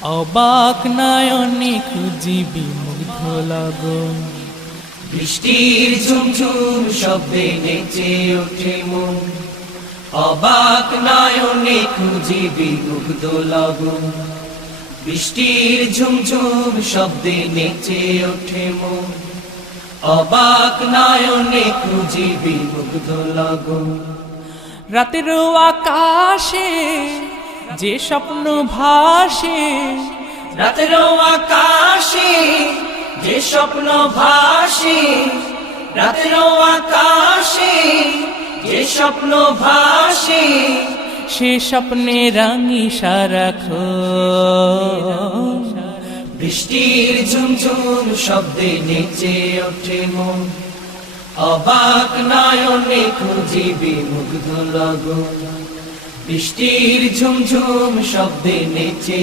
অবাক নয়নে খুঁজিবি মুগ্ধ লগন। বৃষ্টির ঝুমঝুম শব্দে নেচে ওঠে মন, অবাক নয়নে খুঁজিবি মুগ্ধ লগন। বৃষ্টির ঝুমঝুম শব্দে নেচে ওঠে মন, অবাক নয়নে খুঁজিবি মুগ্ধ লগন। রাতের আকাশে যে স্বপ্ন ভাসে, রাতের আকাশে যে স্বপ্ন ভাসে, রাতের আকাশে যে স্বপ্ন ভাসে, সে স্বপ্নে রাঙি সারাক্ষণ। বৃষ্টির ঝুমঝুম শব্দে নেচে ওঠে মন, অবাক নয়নে খুঁজিবি মুগ্ধ লগন। বৃষ্টির ঝুমঝুম শব্দে নেচে